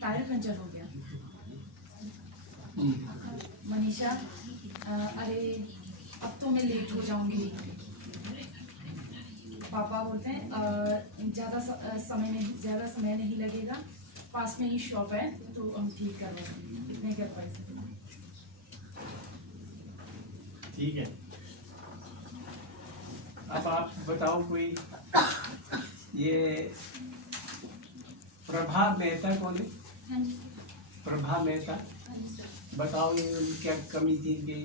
Tyre puncture हो गया। मनीषा अरे अब तो मैं लेट हो जाऊंगी। पापा बोलते हैं ज़्यादा समय नहीं लगेगा, पास में ही शॉप है तो हम ठीक करवा देंगे, नहीं कर पाए। ठीक है, अब आप बताओ कोई ये प्रभा मेहता कौन है? हाँ जी प्रभा मेहता, हाँ जी सर। बताओ ये क्या कमी थी इनकी?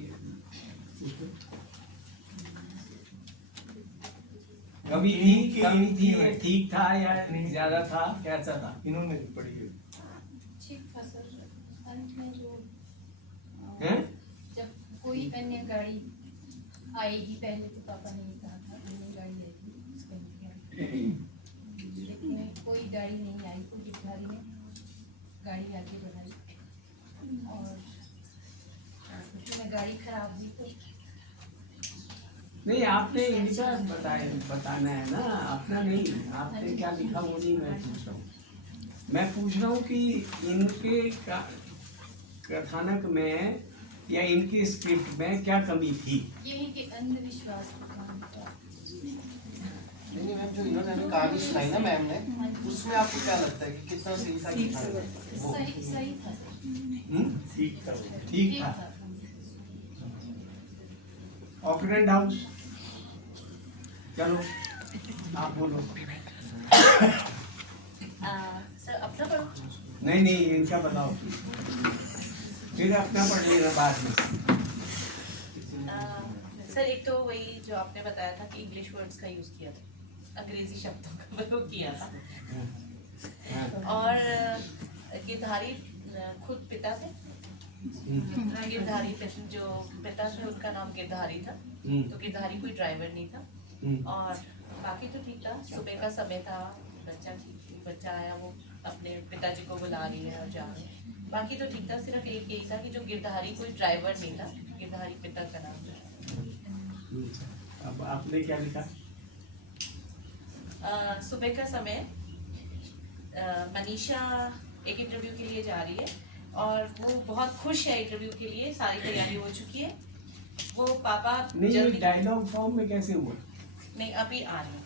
कमी थी या ठीक था या ज्यादा था, कैसा था? इन्होंने पढ़ी है। ठीक था सर। अंत में जो हैं? जब कोई अन्य गाड़ी आएगी, पहले तो पापा ने कहा था अन्य गाड़ी आएगी उसका इंतजार, लेकिन कोई गाड़ी नहीं आई। कोई भिखारी ने गाड़ी आके बढ़ाई और में गाड़ी खराब हुई तो नहीं, आपने इनका बताना है ना, अपना नहीं। आपने क्या लिखा वो नहीं मैं पूछ रहा हूँ। मैं पूछ रहा हूँ कि इनके कथानक में या इनकी स्क्रिप्ट में क्या कमी थी? यही कि अंधविश्वास नहीं मैम, जो इन्होंने अभी कहानी सुनाई ना मैम ने, उसमें आपको क्या लगता है कि कितना सही था? सही था। ठीक था। ऑपरेंट हाउस, चलो आप बोलो। सर अपना पढ़ो। नहीं इनका बताओ, फिर अपना पढ़ लेना बाद में। सर एक तो वही जो आपने बताया था कि इंग्लिश वर्ड्स का यूज किया था, अंग्रेजी शब्दों का प्रयोग किया था, और गिरधारी खुद पिता थे। गिरधारी जो पिता थे उनका नाम गिरधारी था, तो गिरधारी कोई ड्राइवर नहीं था। और बाकी तो ठीक था, सुबह का समय था, बच्चा आया, वो अपने पिताजी को बुला रही है और जा रहे हैं, बाकी तो ठीक था। सिर्फ एक यही था कि जो गिरधारी कोई ड्राइवर नहीं था, गिरधारी पिता का नाम था। अब आपने क्या लिखा? सुबह का समय, मनीषा एक इंटरव्यू के लिए जा रही है और वो बहुत खुश है इंटरव्यू के लिए, सारी तैयारी हो चुकी है। वो पापा नहीं, डायलॉग फॉर्म में कैसे हुआ? नहीं, अभी आ रही है।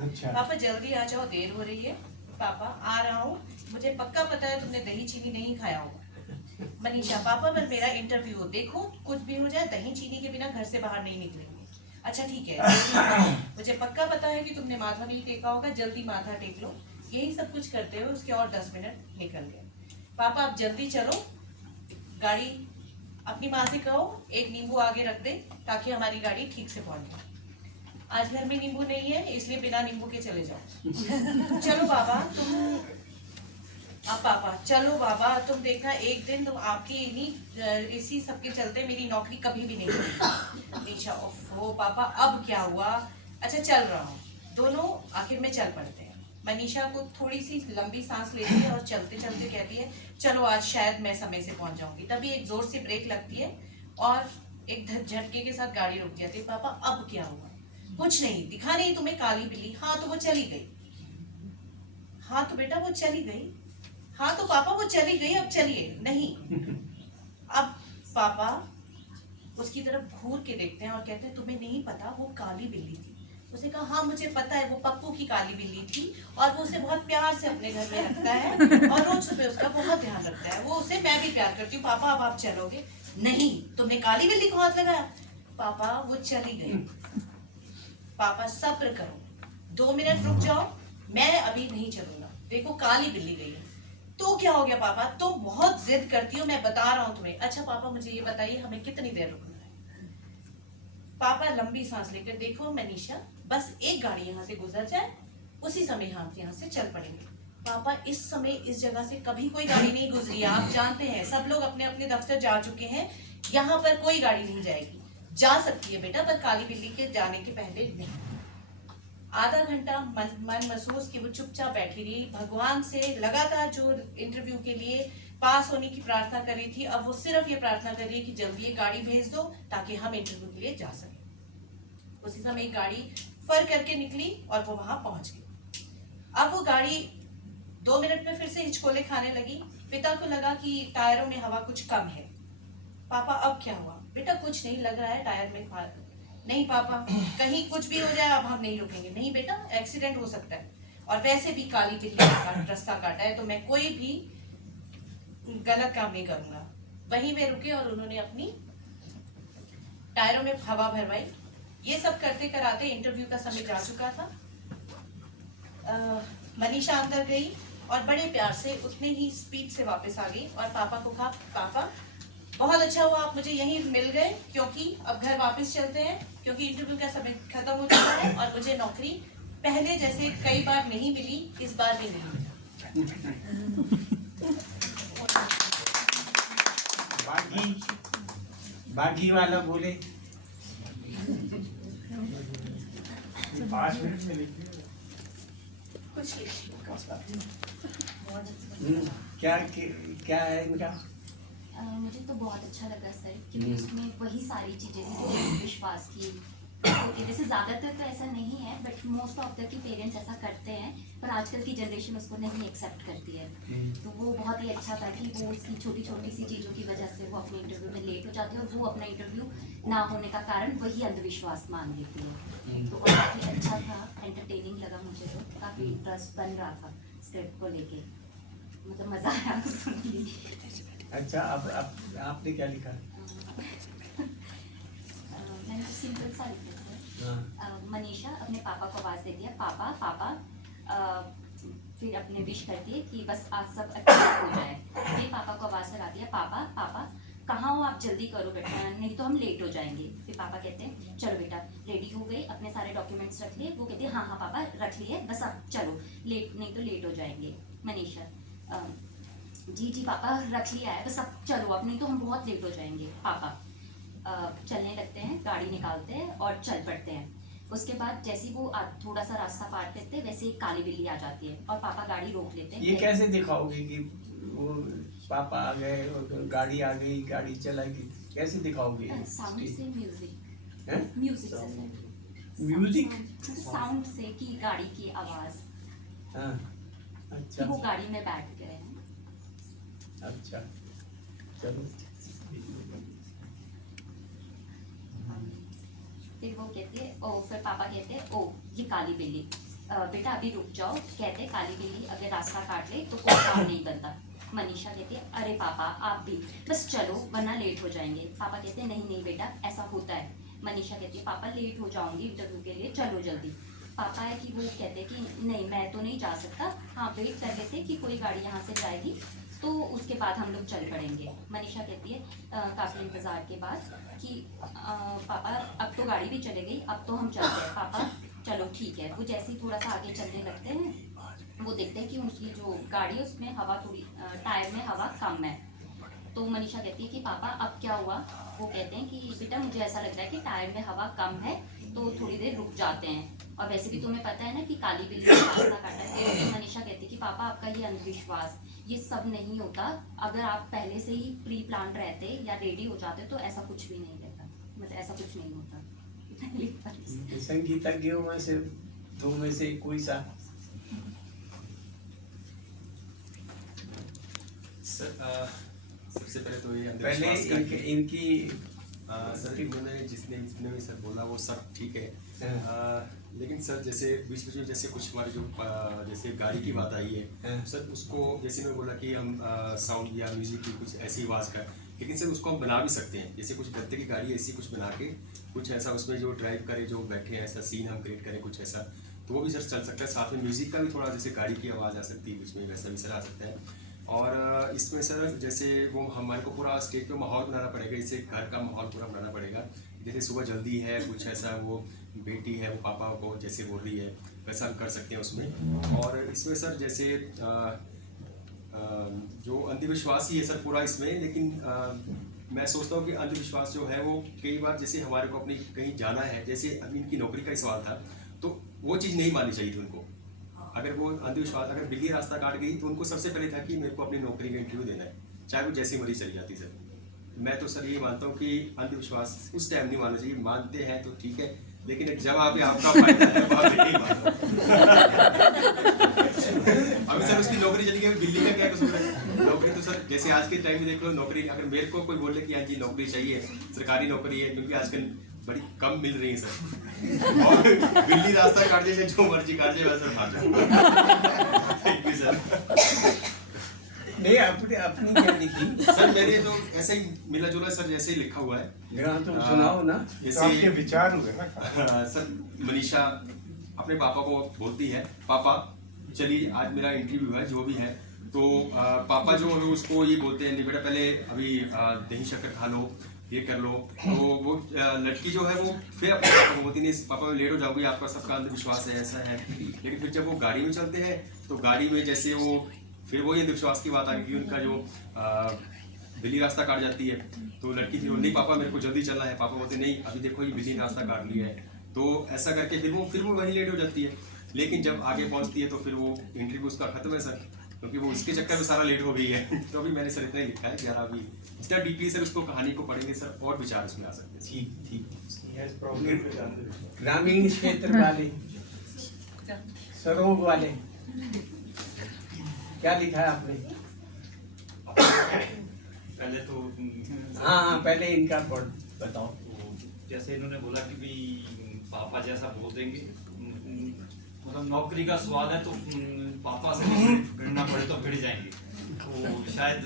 अच्छा। पापा जल्दी आ जाओ, देर हो रही है। पापा आ रहा हूँ, मुझे पक्का पता है तुमने दही चीनी नहीं खाया होगा। मनीषा, पापा पर मेरा इंटरव्यू, देखो कुछ भी हो जाए दही चीनी के बिना घर से बाहर नहीं निकलेंगे। अच्छा ठीक है, मुझे पक्का पता है कि तुमने माथा नहीं टेका होगा, जल्दी माथा टेक लो। यही सब कुछ करते हुए उसके और 10 मिनट निकल गए। पापा आप जल्दी चलो, गाड़ी अपनी माँ से कहो एक नींबू आगे रख दे ताकि हमारी गाड़ी ठीक से पहुंच जाए। आज घर में नींबू नहीं है, इसलिए बिना नींबू के चले जाओ। चलो बाबा तुम, अब पापा चलो बाबा तुम देखना, एक दिन तुम आपकी इसी सब के चलते मेरी नौकरी कभी भी नहीं होगी। नीचा, ओफो पापा अब क्या हुआ? अच्छा चल रहा हूँ। दोनों आखिर में चल पड़ते हैं। मनीषा को थोड़ी सी लंबी सांस लेती है और चलते चलते कहती है चलो आज शायद मैं समय से पहुंच जाऊंगी। तभी एक जोर से ब्रेक लगती है और एक झटके के साथ गाड़ी रुक जाती है। पापा अब क्या हुआ? कुछ नहीं, दिखा नहीं तुम्हें काली बिल्ली? हाँ तो वो चली गई। हाँ तो बेटा वो चली गई। हाँ तो पापा वो चली गई, अब चलिए। नहीं, अब पापा उसकी तरफ घूर के देखते हैं और कहते हैं तुम्हें नहीं पता वो काली बिल्ली थी। उसने कहा हाँ मुझे पता है, वो पप्पू की काली बिल्ली थी और वो उसे बहुत प्यार से अपने घर में रखता है और रोज सुबह उसका बहुत ध्यान रखता है। वो उसे मैं भी प्यार करती हूँ। पापा अब आप चलोगे? नहीं, तुमने काली बिल्ली को हाथ लगाया? पापा वो चली गई। पापा सब्र करो, 2 मिनट रुक जाओ, मैं अभी नहीं चलूंगा। देखो काली बिल्ली गई है। तो क्या हो गया पापा? तुम बहुत जिद करती हो, मैं बता रहा हूँ तुम्हें। अच्छा पापा मुझे ये बताइए हमें कितनी देर रुकना है? पापा लंबी सांस लेकर, देखो मनीषा बस एक गाड़ी यहाँ से गुजर जाए, उसी समय हम यहाँ से चल पड़ेंगे। पापा इस समय इस जगह से कभी कोई गाड़ी नहीं गुजरी है, आप जानते हैं, सब लोग अपने अपने दफ्तर जा चुके हैं, यहाँ पर कोई गाड़ी नहीं जाएगी। जा सकती है बेटा, पर काली बिल्ली के जाने के पहले नहीं। आधा घंटा मन महसूस कि वो चुपचाप बैठी रही, भगवान से लगातार जो इंटरव्यू के लिए पास होने की प्रार्थना कर रही थी, अब वो सिर्फ ये प्रार्थना कर रही है कि जल्दी ये गाड़ी भेज दो ताकि हम इंटरव्यू के लिए जा सके। उसी समय एक गाड़ी फर करके निकली और वो वहां पहुंच गई। अब वो गाड़ी 2 मिनट में फिर से हिचकोले खाने लगी। पिता को लगा कि टायरों में हवा कुछ कम है। पापा अब क्या हुआ? बेटा कुछ नहीं लग रहा है टायर में नहीं पापा, कहीं कुछ भी हो जाए अब हम नहीं रुकेंगे। नहीं बेटा, एक्सीडेंट हो सकता है, और वैसे भी काली बिल्ली ने रास्ता काटा है तो मैं कोई भी गलत काम नहीं करूंगा। वहीं में रुके और उन्होंने अपनी टायरों में हवा भरवाई। ये सब करते कराते इंटरव्यू का समय जा चुका था। मनीषा अंदर गई और बड़े प्यार से उतने ही स्पीड से वापस आ गई और पापा को कहा, पापा बहुत अच्छा हुआ आप मुझे यहीं मिल गए, क्योंकि अब घर वापस चलते हैं, क्योंकि इंटरव्यू का समय खत्म हो चुका है और मुझे नौकरी पहले जैसे कई बार नहीं मिली, इस बार भी नहीं मिली। बागी वाला बोले। 5 मिनट में लिखिए। कुछ लिखिए। क्या है इनका? मुझे तो बहुत अच्छा लगा सर, क्योंकि उसमें वही सारी चीज़ें हैं जो विश्वास की होती है। वैसे ज़्यादातर तो ऐसा नहीं है, but most of the key parents ऐसा करते हैं, पर आजकल की जनरेशन उसको नहीं एक्सेप्ट करती है। तो वो बहुत ही अच्छा था कि वो उसकी छोटी छोटी सी चीज़ों की वजह से वो अपने इंटरव्यू में लेट हो जाती है और वो अपना इंटरव्यू ना होने का कारण वही अंधविश्वास मान लेती है। तो काफ़ी अच्छा था, एंटरटेनिंग लगा मुझे, तो काफ़ी इंटरेस्ट बन रहा था स्क्रिप्ट को लेके, मतलब मज़ा आया सुन के। अच्छा, अब आपने क्या लिखा? मैंने तो सिंपल सा लिखा था। मनीषा अपने पापा को आवाज़ देती है, पापा पापा, फिर अपने विश करती है कि बस आज सब अच्छा हो जाए। फिर पापा को आवाज़ लगाती है, पापा पापा कहाँ हो आप, जल्दी करो बेटा नहीं तो हम लेट हो जाएंगे। फिर पापा कहते हैं चलो बेटा रेडी हो गई, अपने सारे डॉक्यूमेंट्स रख लिए। वो कहते हैं हाँ हाँ पापा रख लिए, बस अब चलो, लेट नहीं तो लेट हो जाएंगे। मनीषा जी जी पापा रख लिया है, बस अब चलो, अब नहीं तो हम बहुत लेट हो जाएंगे। पापा चलने लगते हैं, गाड़ी निकालते हैं और चल पड़ते हैं। उसके बाद जैसे ही वो थोड़ा सा रास्ता पार करते हैं वैसे एक काली बिल्ली आ जाती है और पापा गाड़ी रोक लेते हैं। ये कैसे दिखाओगे कि वो पापा आ गए और गाड़ी आ गई, गाड़ी चलाएगी, कैसे दिखाओगे? साउंड से, म्यूजिक म्यूजिक से, म्यूजिक साउंड से कि गाड़ी की आवाज़। हाँ, अच्छा वो गाड़ी में बैठ गए हैं। अच्छा, चलो। फिर वो कहते हैं ओ, फिर पापा कहते हैं ओ ये काली बिल्ली, बेटा अभी रुक जाओ। कहते हैं काली बिल्ली अगर रास्ता काट ले तो कोई काम नहीं बनता। मनीषा कहती है अरे पापा आप भी बस चलो वरना लेट हो जाएंगे। पापा कहते हैं नहीं नहीं बेटा ऐसा होता है। मनीषा कहती है पापा लेट हो जाऊंगी इंटरव्यू के लिए, चलो जल्दी। पापा है कि वो कहते हैं कि नहीं मैं तो नहीं जा सकता, हाँ वेट कर लेते कि कोई गाड़ी यहाँ से जाएगी तो उसके बाद हम लोग चल पड़ेंगे। मनीषा कहती है काफ़ी इंतज़ार के बाद कि पापा अब तो गाड़ी भी चले गई, अब तो हम चलते हैं। पापा चलो ठीक है। वो जैसे ही थोड़ा सा आगे चलने लगते हैं वो देखते हैं कि उसकी जो गाड़ी है उसमें हवा थोड़ी, टायर में हवा कम है। तो मनीषा कहती है कि पापा अब क्या हुआ? वो कहते हैं कि बेटा मुझे ऐसा लग रहा है कि टायर में हवा कम है तो थोड़ी देर रुक जाते हैं, और वैसे भी तुम्हें पता है ना कि काली बिल्ली ने रास्ता काटा है। तो मनीषा कहती है कि पापा आपका ये अंधविश्वास ये सब नहीं होता, अगर आप पहले से ही प्री प्लान रहते या रेडी हो जाते तो ऐसा कुछ भी नहीं रहता, मतलब ऐसा कुछ नहीं होता। संगीतज्ञों में से दो में से कोई सा? सबसे पहले तो ये पहले अंधविश्वास का इनकी सर इन्होंने जितने भी सर बोला वो सब ठीक है। लेकिन सर जैसे बीच बीच में जैसे कुछ हमारे जो जैसे गाड़ी की बात आई है सर, उसको जैसे मैं बोला कि हम साउंड या म्यूजिक की कुछ ऐसी आवाज़ का, लेकिन सर उसको हम बना भी सकते हैं। जैसे कुछ गद्दे की गाड़ी ऐसी कुछ बना के कुछ ऐसा उसमें जो ड्राइव करे जो बैठे हैं ऐसा सीन हम क्रिएट करें कुछ ऐसा, तो वो भी सर चल सकता है। साथ में म्यूजिक का भी थोड़ा जैसे गाड़ी की आवाज़ आ सकती है उसमें, वैसा भी सर आ सकता है। और इसमें सर जैसे वो हमारे को पूरा स्टेज पे माहौल बनाना पड़ेगा, जैसे घर का माहौल पूरा बनाना पड़ेगा। जैसे सुबह जल्दी है कुछ ऐसा, वो बेटी है वो पापा को जैसे बोल रही है वैसा हम कर सकते हैं उसमें। और इसमें सर जैसे जो अंधविश्वास ही है सर पूरा इसमें, लेकिन मैं सोचता हूँ कि अंधविश्वास जो है वो कई बार जैसे हमारे को अपनी कहीं जाना है, जैसे अभी इनकी नौकरी का ही सवाल था, तो वो चीज़ नहीं माननी चाहिए थी उनको। अगर वो अंधविश्वास, अगर बिल्ली रास्ता काट गई तो उनको सबसे पहले था कि मेरे को अपनी नौकरी का इंटरव्यू देना है, चाहे वो जैसी मर्जी चली जाती सर। मैं तो सर ये मानता हूँ कि अंधविश्वास उस टाइम नहीं मानना चाहिए, मानते हैं तो ठीक है, लेकिन एक जब आप आपका फायदा है वहाँ पे नहीं मानना। अभी सर उसकी नौकरी चली गई, बिल्ली का क्या कसूर है? नौकरी तो सर जैसे आज के टाइम में देख लो, नौकरी अगर मेरे को कोई बोले कि हाँ जी नौकरी चाहिए, सरकारी नौकरी है, क्योंकि आजकल बड़ी कम मिल रही है सर, और बिल्ली रास्ता काट दे, जो मर्जी काट दे वैसे भाग जाओ। Thank you sir. नहीं अपनी अपनी क्या लिखी सर मैंने तो ऐसे ही मिला जुला सर जैसे ही लिखा हुआ है। जरा तुम सुनाओ ना। जैसे आपके विचार हुए ना। सर मनीषा अपने पापा को बोलती है, पापा चलिए आज मेरा इंटरव्यू है जो भी है, तो पापा जो है उसको ये बोलते हैं, नहीं बेटा पहले अभी दही शक्कर खा लो, ये कर लो। तो वो लड़की जो है वो फिर अपने पापा को बोलती नहीं पापा मैं लेट हो जाऊंगी, आपका सबका अंधविश्वास है, ऐसा है। लेकिन फिर जब वो गाड़ी में चलते हैं तो गाड़ी में जैसे वो फिर वो ये अंधविश्वास की बात आ गई कि उनका जो बिल्ली रास्ता काट जाती है, तो लड़की थी नहीं पापा मेरे को जल्दी चलना है, पापा बोलते नहीं अभी देखो ये बिल्ली ने रास्ता काट लिया है। तो ऐसा करके फिर वो वहीं लेट हो जाती है। लेकिन जब आगे पहुंचती है तो फिर वो इंटरव्यू उसका खत्म है सर, क्योंकि वो उसके चक्कर में सारा लेट हो गई है। तो अभी मैंने सर इतना ही लिखा है, 11 अभी जितना डीपली सर उसको कहानी को पढ़ेंगे सर और विचार उसमें आ सकते हैं। ठीक। ग्रामीण क्षेत्र वाले, सरोग वाले, क्या लिखा है आपने? पहले तो हाँ पहले इनका पढ़ बताओ। तो जैसे इन्होंने बोला कि भाई पापा जैसा बोल देंगे, मतलब नौकरी का स्वाद है तो पापा से भिड़ना पड़े तो भिड़ जाएंगे। तो शायद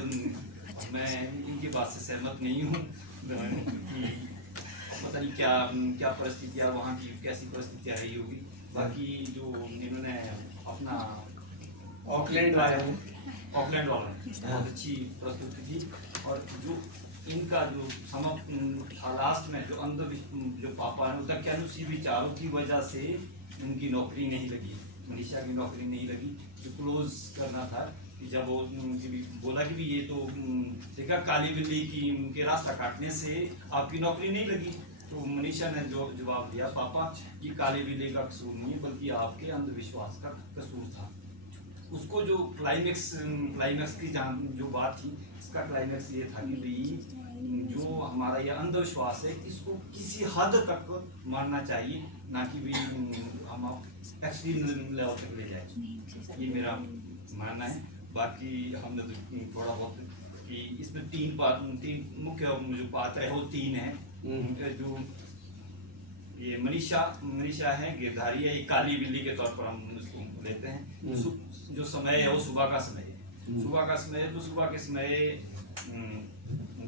मैं इनकी बात से सहमत नहीं हूँ कि पता नहीं क्या क्या परिस्थितियाँ वहाँ की कैसी परिस्थितियाँ रही होगी। बाकी जो इन्होंने अपना ऑकलैंड वाले हैं। ऑकलैंड वाला बहुत अच्छी प्रस्तुति थी। और जो इनका जो लास्ट में जो पापा है उनका क्या उसी विचारों की वजह से उनकी नौकरी नहीं लगी, मनीषा की नौकरी नहीं लगी। जो क्लोज करना था कि जब वो बोला कि भी ये तो देखा काली बिल्ली की उनके रास्ता काटने से आपकी नौकरी नहीं लगी, तो मनीषा ने जो जवाब दिया पापा ये काली बिल्ली का कसूर नहीं है बल्कि आपके अंधविश्वास का कसूर था। उसको जो क्लाइमैक्स की जो बात थी, इसका क्लाइमैक्स ये था कि भाई जो हमारा ये अंधविश्वास है इसको किसी हद तक मारना चाहिए, ना कि भाई हम एक्सट्रीम लेवल तक ले जाए। ये मेरा मानना है। बाकी हमने तो थोड़ा बहुत कि इसमें तीन मुख्य जो पात्र है वो 3 है। जो ये मनीषा है, गिरधारी है, ये काली बिल्ली के तौर पर हम उसको लेते हैं। जो समय है वो सुबह का समय है। सुबह का समय है तो सुबह के समय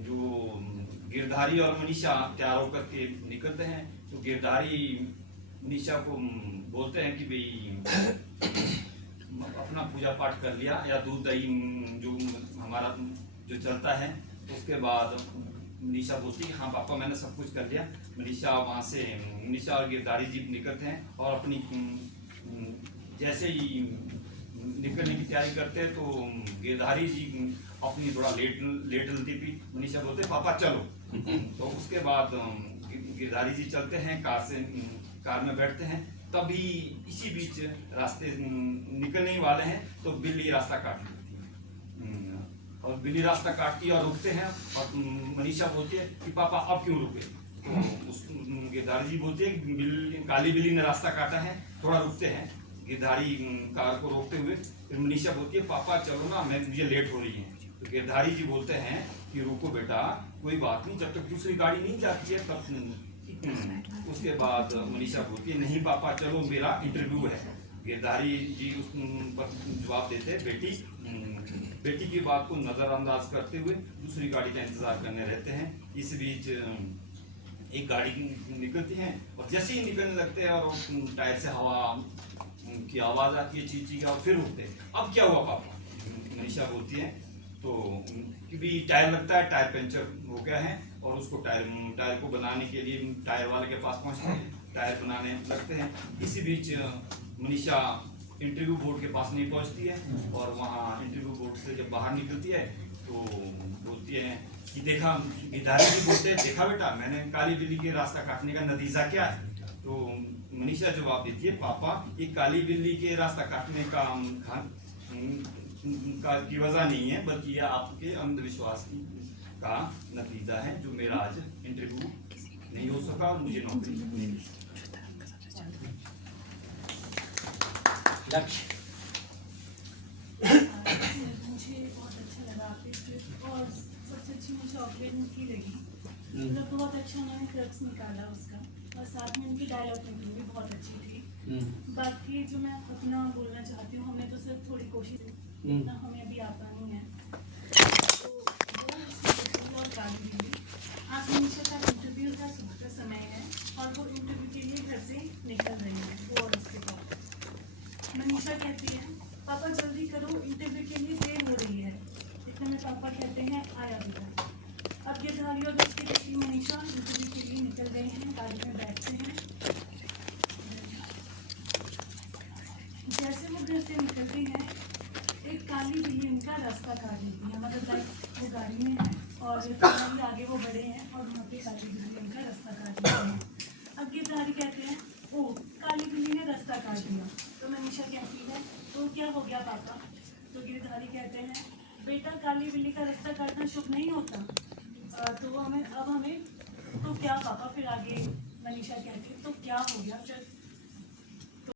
जो गिरधारी और मनीषा तैयार होकर के निकलते हैं, तो गिरधारी मनीषा को बोलते हैं कि भाई अपना पूजा पाठ कर लिया या दूध दही जो हमारा जो चलता है, उसके बाद मनीषा बोलती है हाँ पापा मैंने सब कुछ कर लिया। मनीषा और गिरधारी जी निकलते हैं और अपनी जैसे ही निकलने की तैयारी करते हैं तो गिरधारी जी अपनी थोड़ा लेट चलती थी। मनीषा बोलते पापा चलो। तो उसके बाद गिरधारी जी चलते हैं, कार में बैठते हैं। तभी इसी बीच रास्ते निकलने ही वाले हैं तो बिल्ली रास्ता काट लेती है और बिल्ली रास्ता काटती है और रुकते हैं। और मनीषा बोलती है कि पापा अब क्यों रुके? तो गिरधारी जी बोलते हैं काली बिल्ली ने रास्ता काटा है, थोड़ा रुकते हैं। गिरधारी कार को रोकते हुए फिर मनीषा बोलती है पापा चलो ना, मुझे लेट हो रही है। तो गिरधारी जी बोलते हैं कि रुको बेटा, कोई बात नहीं, जब तक दूसरी गाड़ी नहीं जाती है तब। उसके बाद मनीषा बोलती है नहीं पापा चलो मेरा इंटरव्यू है। गिरधारी जी उस पर जवाब देते हैं बेटी की बात को नज़रअंदाज करते हुए दूसरी गाड़ी का इंतजार करने रहते हैं। इस बीच एक गाड़ी निकलती है और जैसे ही निकलने लगते हैं और टायर से हवा की आवाज़ आती है चीची का और फिर रुकते हैं। अब क्या हुआ पापा? मनीषा बोलती है तो कि भी टायर लगता है, टायर पंचर हो गया है और उसको टायर को बनाने के लिए टायर वाले के पास पहुंचते हैं, टायर बनाने लगते हैं। इसी बीच मनीषा इंटरव्यू बोर्ड के पास नहीं पहुंचती है और वहाँ इंटरव्यू बोर्ड से जब बाहर निकलती है तो बोलती है कि देखा, गिरधारी जी बोलते हैं देखा बेटा मैंने काली बिल्ली के रास्ता काटने का नतीजा क्या है? तो मनीषा जवाब देती है पापा ये काली बिल्ली के रास्ता काटने का की वजह नहीं है बल्कि ये आपके अंधविश्वास का नतीजा है जो मेरा आज इंटरव्यू नहीं हो सका और मुझे नौकरी नहीं मिली। लक्ष्य चॉकलेट की लगी, मतलब बहुत अच्छा उन्होंने क्रक्स निकाला उसका, और साथ में उनकी डायलॉग भी बहुत अच्छी थी। बाकी जो मैं अपना बोलना चाहती हूँ, हमने तो सिर्फ थोड़ी कोशिश की, इतना हमें अभी आता नहीं है। तो वो और काली बिल्ली, आज मनीषा का इंटरव्यू का सुबह का समय है और वो इंटरव्यू के लिए घर से निकल रही है, वो और उसके पापा। मनीषा कहती है पापा जल्दी करो, इंटरव्यू के लिए देर हो रही है। इतने में पापा कहते हैं आया बेटा। अब गिरधारी और उसकी बेटी मनीषा इंटरव्यू के लिए निकल गए हैं, गाड़ी में बैठते हैं। जैसे वो घर से निकलती हैं, एक काली बिल्ली उनका रास्ता काट देती है, मतलब लाइक वो गाड़ी में है और काली आगे वो बड़े हैं और वहाँ पे काली बिल्ली उनका रास्ता काट देती है। अब गिरधारी कहते हैं ओ काली बिल्ली ने रास्ता काट दिया। तो मनीषा कहती है तो क्या हो गया पापा? तो गिरधारी कहते हैं बेटा काली बिल्ली का रास्ता काटना शुभ नहीं होता। तो हमें तो क्या पापा? फिर आगे मनीषा कहती है तो क्या हो गया? फिर